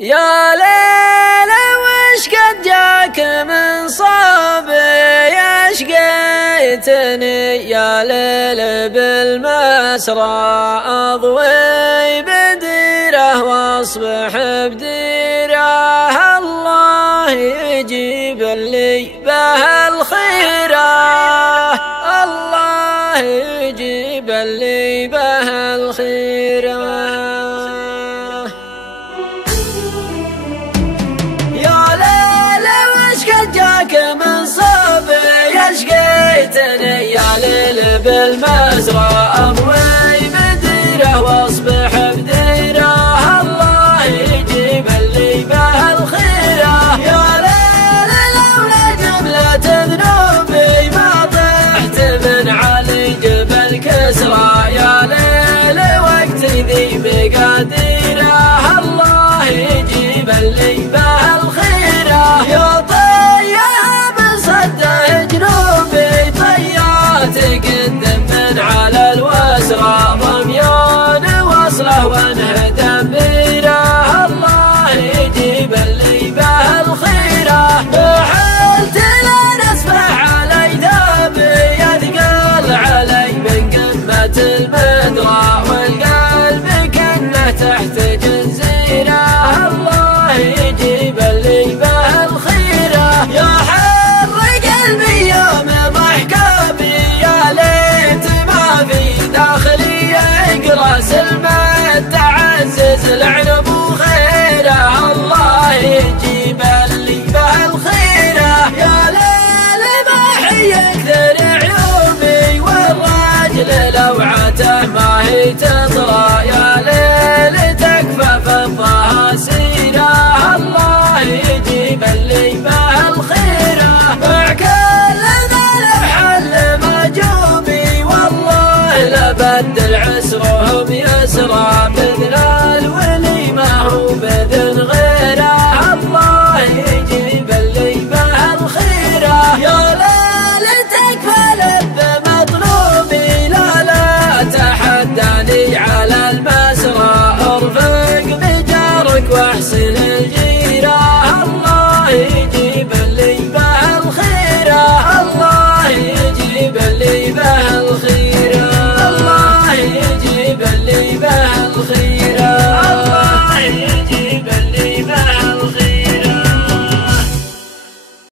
يا ليل وش قد جاك من صابي شقيتني، يا ليل بالمسرى أضوي بديره واصبح بديره، الله يجيب اللي به الخيره، الله يجيب اللي به الخيره. من صبي شقيتني، يا ليل بالمزرعة أضوي بديره واصبح بديره، الله يجيب اللي به الخيره. يا ليل لولا جملة ذنوبي ما طحت من علي جبل كسرى، يا ليل وقت ذي بقديره، الله يجيب اللي به الخيره. يا تقدم من على الوسرى ضميان وصله وانهدم بيره، الله يجيب اللي به الخيره. حلت لين اسبح علي ذابي يثقل علي من قمة المدرى، والقلب كنه تحت جزيره، الله يجيب اللي به الخيره. يا حر قلبي يوم ضحكه سلمة تعزز العنب وخيره، الله يجيب اللي به الخيره. يا ليل ما حي اكثر عيوبي والراجل لوعته ما هي تطرى، يا ليل تكفى فضها سيره، الله يجيب اللي به الخيره. كل ذا الحل مجوبي والله لبدل عسرهم يسرى، بذل الولي ما هو بذل